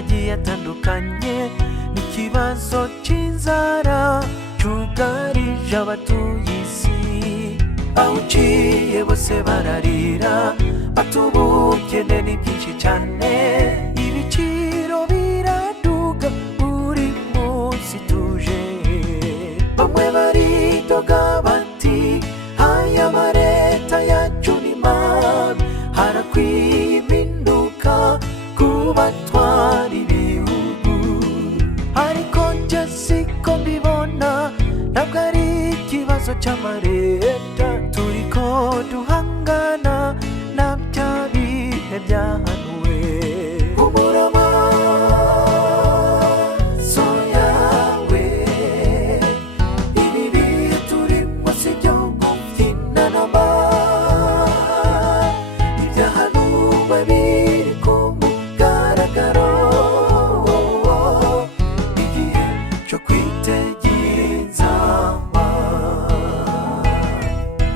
agiye atandukanye n'ikibazo cy'inzara cyugarije abatuye isi. Aho uciye bose bararira bati ubukene ni bwinshi cyane, ibiciro biraduga buri munsi tuje. Bamwe baridoga bati aya mareta yacu ni mabi, harakwiye impinduka ku batwara ibihugu. Ariko njye siko mbibona, ntabwo ari ikibazo cy'amareta, turiko duhangana na bya bihe byahanuwe. Humura amaso yawe, ibi bihe turimo si byo kubyina namba, ibyahanuwe biri ku mugaragaro. Igihe cyo kwitegereza,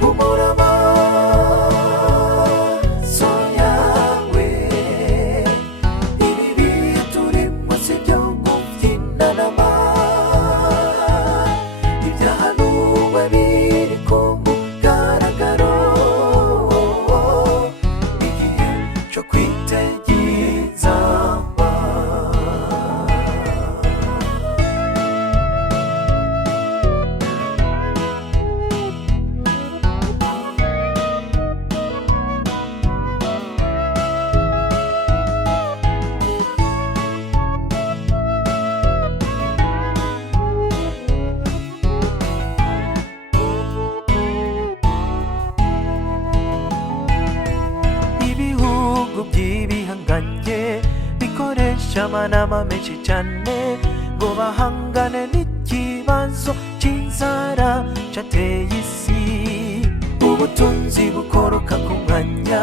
humura amaso yawe, ibi bihe turimo si byo kubyina namba, ibyahanuwe biri ku mugaragaro. Igihe cyo kwitegereza. Ibihugu by'ibihanganye bikoresha amanama menshi cyane ngo bahangane n'ikibazo cy'inzara cyateye isi. Ubutunzi bukoroka ku mwanya,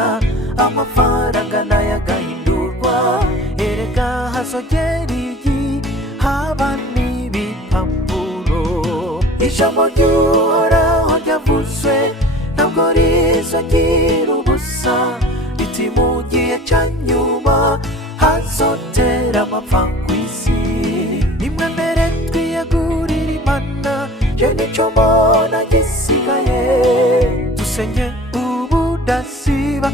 amafaranga nayo agahindurwa. Erega hazogera iyi haba n'ibipapuro, ijambo ry'Uhoraho ryavuzwe ntabwo rizogira ubusa, riti mu gihe cya nyuma hazotera amapfa ku isi. Nimwemere twiyegurire Imana, je nicyo mbona gisigaye, dusenge ubudasiba